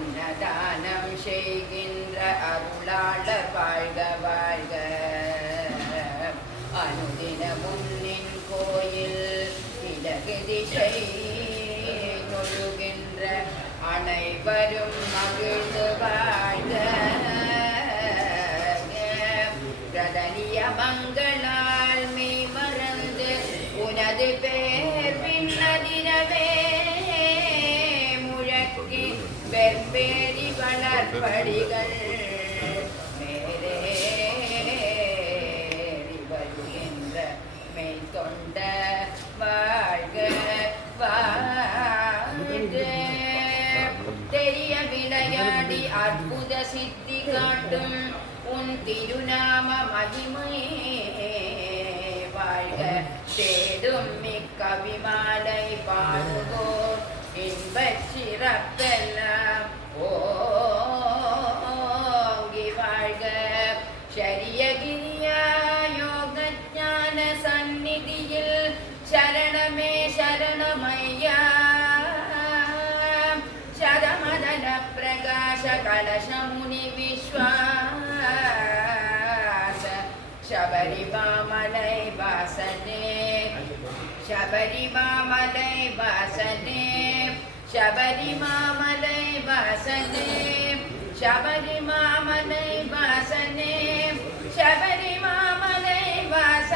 அன்னதானம் செய்கின்ற அருளாளர் வாழ்க வாழ்க. அனுதினமும் நின் கோயில் இடகு திசை தொழுகின்ற அனைவரும் மகிழ்ந்து வாழ்க. பிரதனிய மங்களால் மெய் மறந்து உனது பேர் பின்னதிரவே முழக்கி வெற்பேரி வளர்படிகள் மேலேறி வருகின்ற மெய் தொண்ட வாழ்க வாழ்க. தெரிய விளையாடி அற்புத சித்தி காட்டும் உன் திருநாம மகிமை வாழ்க. தேடும் மிக்கவிமாலை பாடுவோர் இன்பச் சிறப்பெல்லாம் ஓங்கி வாழ்க. ஷரியகிரியா யோக ஞான சந்நிதியில் சரணமே சரணமையா. சதமதன பிரகாச கலசமுனி விஸ்வாச சபரிமாமலை வாசனே சபரிமாமலை வாசனே சபரிமாமலை வாசனே சபரிமாமலை வாசனே சபரிமாமலை வாசனே